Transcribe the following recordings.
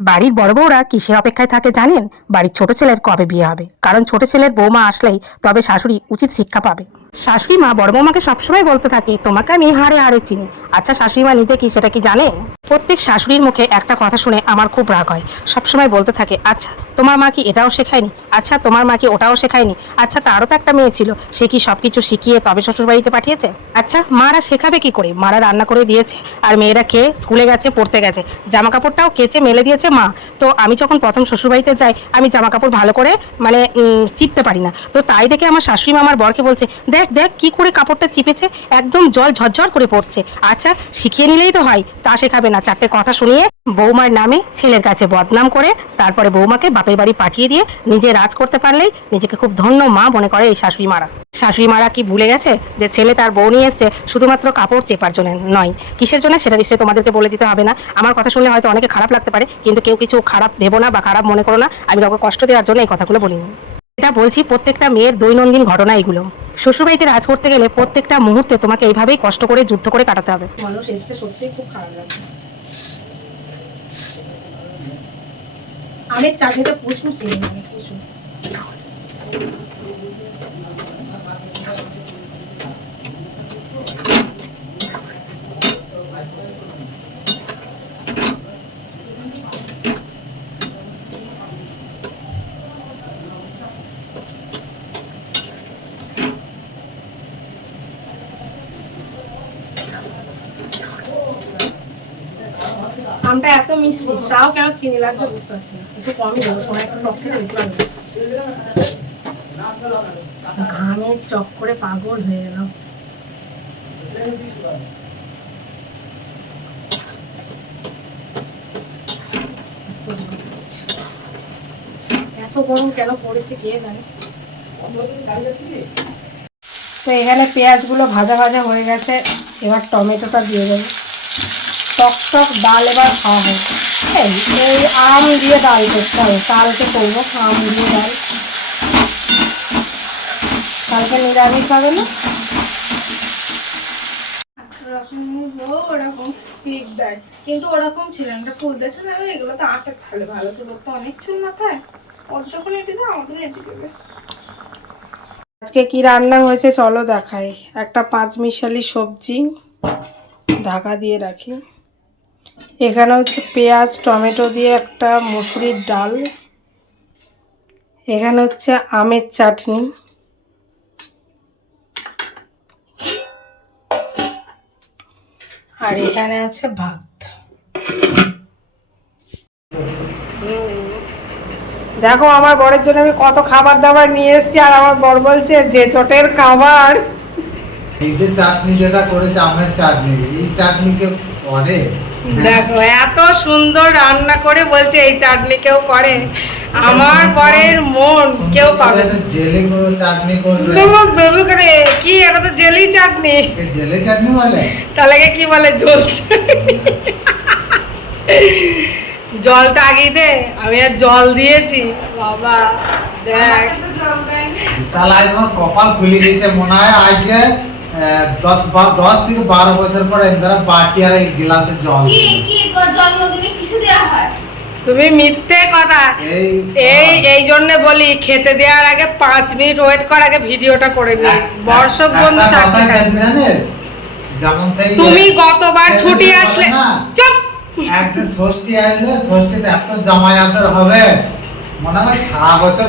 বাড়ির বড় বউরা কিসের অপেক্ষায় থাকে জানেন? বাড়ির ছোট ছেলের কবে বিয়ে হবে? কারণ ছোট ছেলের বৌমা আসলেই তবে শাশুড়ি উচিত শিক্ষা পাবে। শাশুড়ি মা বড় বৌমাকে সবসময় বলতে থাকে, তোমাকে আমি হাড়ে হাড়ে চিনি। আচ্ছা শাশুড়ি মা নিজে কি সেটা কি জানে প্রত্যেক শাশুড়ির মুখে একটা কথা শুনে আমার খুব রাগ হয়। সবসময় বলতে থাকে আচ্ছা তোমার মা কি এটাও শেখায়নি? আচ্ছা তোমার মা কি ওটাও শেখায়নি? আচ্ছা তারও তো একটা মেয়ে ছিল। সে কি সবকিছু শিখিয়ে তবে শ্বশুরবাড়িতে পাঠিয়েছে? আচ্ছা মারা শেখাবে কি করে? মারা রান্না করে দিয়েছে। আর মেয়েরা খেয়ে স্কুলে গেছে, পড়তে গেছে। জামা কাপড়টাও কেচে মেলে দিয়েছে মা। তো আমি যখন প্রথম শ্বশুরবাড়িতে যাই, আমি জামা কাপড় ভালো করে মানে চিপতে পারি না। তো তাই দেখে আমার শাশুড়ি মা আমার বরকে বলছে, দেখ দেখ কি করে কাপড়টা চিপেছে, একদম জল ঝরঝর করে পড়ছে। আচ্ছা শিখিয়ে নিলেই তো হয়, তা শেখাবে না। চারটে কথা শুনিয়ে বৌমার নামে ছেলের কাছে বদনাম করে তারপরে বৌমাকে বাপের বাড়ি পাঠিয়ে দিয়ে নিজে রাজ করতে পারলেই নিজেকে খুব ধন্য মা মনে করে এই শাশুড়ি মারা। শাশুড়ি মারা কি ভুলে গেছে যে ছেলে তার বউ নিয়ে এসছে শুধুমাত্র কাপড় চেপার জন্য নয়, কিসের জন্য সেটা নিশ্চয়ই তোমাদেরকে বলে দিতে হবে না। আমার কথা শুনলে হয়তো অনেকে খারাপ লাগতে পারে, কিন্তু কেউ কিছু খারাপ ভেবো না বা খারাপ মনে করো না, আমি কাউকে কষ্ট দেওয়ার জন্য এই কথাগুলো বলিনি। এটা বলছি প্রত্যেকটা মেয়ের দৈনন্দিন ঘটনা এগুলো। শ্বশুরবাড়িতে রাজ করতে গেলে প্রত্যেকটা মুহূর্তে তোমাকে এইভাবেই কষ্ট করে, যুদ্ধ করে কাটাতে হবে। মানুষ এসছে সত্যিই খুব খারাপ লাগছে। আমের চাটনিটা প্রচুর চিনি আমি প্রচুর। আমটা এত মিষ্টি, তাও কেন চিনি লাগবে বুঝতে পারছি একটু কমই দেবো সময় একটু টক খেলে বেশি ভালো লাগে। ঘামে চক করে পাগল হয়ে গেল এত গরম কেন পড়েছে কে জানে? তো এখানে পেঁয়াজগুলো ভাজা ভাজা হয়ে গেছে, এবার টমেটোটা দিয়ে দেবো। টক টক ডাল এবার খাওয়া হবে এই আম দিয়ে ডাল করতে হবে। কালকে করব আম দিয়ে ডাল। কালকে নিরামিষ হবে না? ওরকম পিক দেয় কিন্তু ওরকম ছিল একটা ফুল দিয়েছে না এগুলো তো ভালো ছিল। তো অনেক চুল মাথায় ওর যখন এটি দেবে আমাদের এটি দেবে। আজকে কি রান্না হয়েছে চলো দেখাই। একটা পাঁচ মিশালি সবজি ঢাকা দিয়ে রাখি। এখানে হচ্ছে পেঁয়াজ, টমেটো দিয়ে একটা মুসুরির ডাল। এখানে হচ্ছে আমের চাটনি। আর এখানে আছে ভাত। দেখো, আমার বরের জন্য আমি কত খাবার দাবার নিয়ে এসেছি আর আমার বর বলছে, যে চটের খাবার। এই যে চাটনি যেটা করেছে, আমের চাটনি, এই চাটনি কেউ করে দেখো এত সুন্দর রান্না করে বলছে এই চাটনি কেউ করে। আমার বরের মন কেউ পাবে না। করে চাটনি করবে করে কি এটা তো জেলি চাটনি। জেলে বলে তাহলে কি বলে জল জলটা আগেই দে আমি আর জল দিয়েছি। বাবা দেখ। জল আমার কপাল খুলে গেছে মনে হয় আজকে দশ দশ থেকে বারো বছর পরে এমদারা বাটি আর এই গ্লাসে জল তোর জন্মদিনে কিছু দেওয়া হয়? তুমি মিথ্যে কথা। এই এই এই জন্য বলি খেতে দেওয়ার আগে পাঁচ মিনিট ওয়েট কর আগে ভিডিওটা করে নি এক- বর্ষক একটা বন্ধু জানেন? তুমি গতবার ছুটি আসলে? চুপ! একদিন ষষ্ঠী আসলে ষষ্ঠীতে এত জামাই আদর হবে। মনে হয় সারা বছর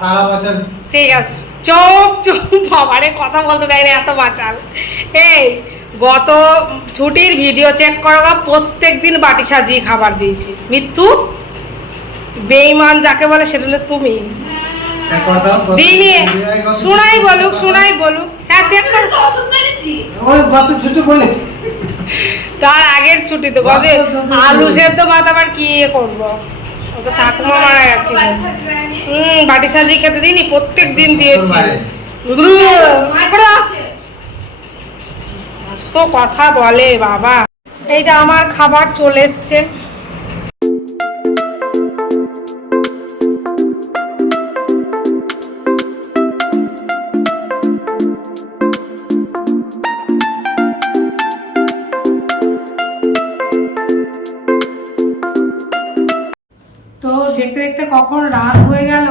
সারা বছর ঠিক আছে। চুপ চোখ বাবারে কথা বলতে দেয় না এত বাঁচাল। এই গত ছুটির ভিডিও চেক করো প্রত্যেক দিন বাটি সাজিয়ে খাবার দিয়েছি। মৃত্যু বেইমান যাকে বলে সেটা হলো তুমি। গত- শোনাই বলুক শোনাই বলুক। হ্যাঁ চেক কর। তার আগের ছুটিতে আলু সেদ্ধ ভাত আবার কি ইয়ে করব? তো ঠাকুমা মারা দেয়নি হুম, বাটি সাজিয়ে খেতে দিইনি প্রত্যেক দিন দিয়েছি। তো কথা বলে বাবা। এইটা আমার খাবার চলে এসছে। দেখতে দেখতে কখন রাত হয়ে গেল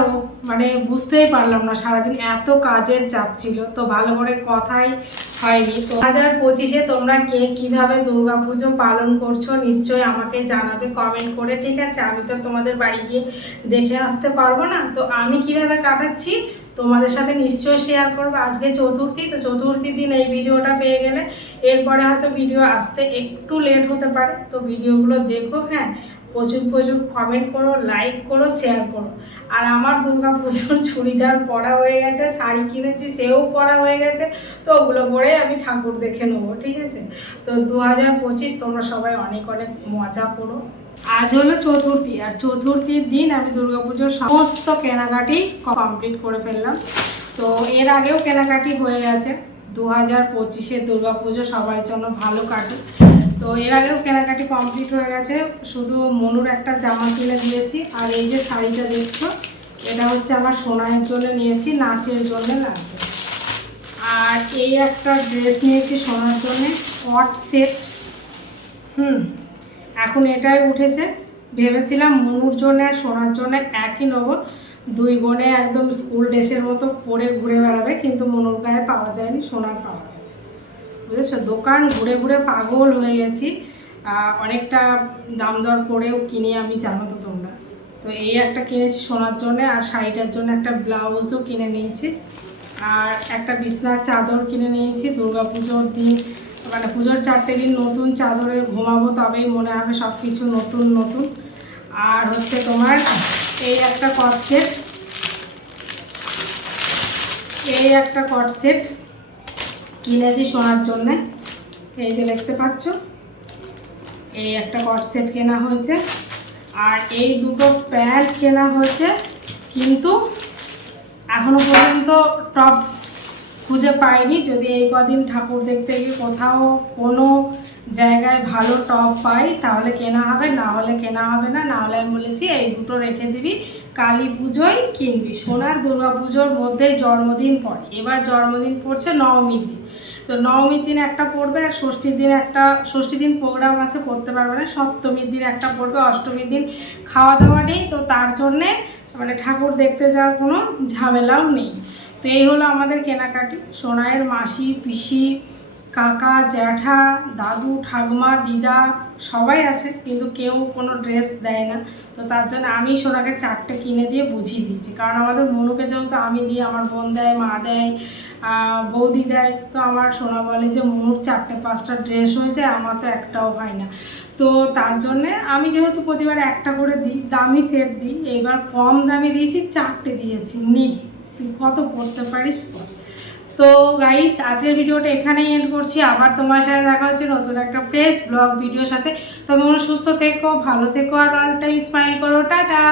মানে বুঝতেই পারলাম না, সারাদিন এত কাজের চাপ ছিল, তো ভালো করে কথাই হয়নি। তো হাজার পঁচিশে তোমরা কে কীভাবে দুর্গাপুজো পালন করছ নিশ্চয়ই আমাকে জানাবে কমেন্ট করে, ঠিক আছে? আমি তো তোমাদের বাড়ি গিয়ে দেখে আসতে পারব না। তো আমি কীভাবে কাটাচ্ছি? তোমাদের সাথে নিশ্চয়ই শেয়ার করব। আজকে চতুর্থী, তো চতুর্থী দিন এই ভিডিওটা পেয়ে গেলে এরপরে হয়তো ভিডিও আসতে একটু লেট হতে পারে। তো ভিডিওগুলো দেখো হ্যাঁ প্রচুর প্রচুর কমেন্ট করো লাইক করো শেয়ার করো। আর আমার দুর্গা পুজোর চুড়িদার পরা হয়ে গেছে, শাড়ি কিনেছি, সেও পরা হয়ে গেছে, তো ওগুলো পরে আমি ঠাকুর দেখে নেব, ঠিক আছে? তো দু হাজার পঁচিশ তোমরা সবাই অনেক অনেক মজা করো। আজ হলো চতুর্থী, আর চতুর্থীর দিন আমি দুর্গাপুজোর সমস্ত কেনাকাটি কমপ্লিট করে ফেললাম। তো এর আগেও কেনাকাটি হয়ে গেছে। দু হাজার পঁচিশে দুর্গাপুজো সবার জন্য ভালো কাটে তো এর আগেও কেনাকাটি কমপ্লিট হয়ে গেছে। শুধু মনুর একটা জামা কিনে দিয়েছি, আর এই যে শাড়িটা দেখছ, এটা হচ্ছে আমার সোনায়ের জন্য নিয়েছি, নাচের জন্য লাগবে। আর এই একটা ড্রেস নিয়েছি সোনার জন্যে, কট সেট। হুম এখন এটাই উঠেছে। ভেবেছিলাম মনুর জন্য আর সোনার জন্য একই নেব দুই বোনে একদম স্কুল ড্রেসের মতো পরে ঘুরে বেড়াবে, কিন্তু মনুর গায়ে পাওয়া যায়নি, সোনার পাওয়া গেছে। বুঝেছ? দোকান ঘুরে ঘুরে পাগল হয়ে গেছি। অনেকটা দাম দর করেও কিনে আমি, জানো তো তোমরা। তো এই একটা কিনেছি সোনার জন্য আর শাড়িটার জন্য একটা ব্লাউজও কিনে নিয়েছি। আর একটা বিছনার চাদর কিনে নিয়েছি দুর্গা পুজোর দিন। মানে পুজোর চারটে দিন নতুন চাদরে ঘুমাবো তবেই মনে হবে সব কিছু নতুন নতুন। আর হচ্ছে তোমার এই একটা কট সেট। এই একটা কট সেট কিনেছি শোনার জন্যে। এই যে দেখতে পাচ্ছ, এই একটা কট সেট কেনা হয়েছে। আর এই দুটো প্যান্ট কেনা হয়েছে, কিন্তু এখনও পর্যন্ত টপ খুঁজে পাইনি। যদি এই কদিন ঠাকুর দেখতে গিয়ে কোথাও কোনো জায়গায় ভালো টপ পাই, তাহলে কেনা হবে, না হলে কেনা হবে না। না হলে আমি বলেছি, এই দুটো রেখে দিবি, কালী পুজোয় কিনবি। সোনার দুর্গা পুজোর মধ্যেই জন্মদিন পড়ে। এবার জন্মদিন পড়ছে নবমীর দিন। তো নবমীর দিন একটা পড়বে, আর ষষ্ঠীর দিন একটা, ষষ্ঠীর দিন প্রোগ্রাম আছে, পড়তে পারবে না। সপ্তমীর দিন একটা পড়বে, অষ্টমীর দিন খাওয়া দাওয়া নেই। তো তার জন্যে মানে ঠাকুর দেখতে যাওয়ার কোনো ঝামেলাও নেই। তো এই হলো আমাদের কেনাকাটি। সোনাইয়ের মাসি, পিসি, কাকা, জ্যাঠা, দাদু, ঠাকুমা, দিদা, সবাই আছে, কিন্তু কেউ কোনো ড্রেস দেয় না। তো তার জন্য আমি সোনাকে চারটে কিনে দিয়ে বুঝিয়ে দিচ্ছি। কারণ আমাদের মনুকে যেহেতু আমি দিই, আমার বোন দেয়, মা দেয় বৌদি দেয়, তো আমার সোনা বলে যে, মনুর চারটে, পাঁচটা ড্রেস হয়েছে আমার তো একটাও হয় না। তো তার জন্যে আমি যেহেতু প্রতিবার একটা করে দিই, দামি সেট দিই এবার কম দামি দিয়েছি, চারটে দিয়েছি, নে। তুই কত পড়তে পারিস পর তো গাইস আজকের ভিডিওটা এখানেই এন্ড করছি। আবার তোমার সাথে দেখা হচ্ছে নতুন একটা ফ্রেশ ব্লগ ভিডিওর সাথে। তো তোমরা সুস্থ থেকো, ভালো থেকো, আর অল টাইম স্মাইল করো। টাটা!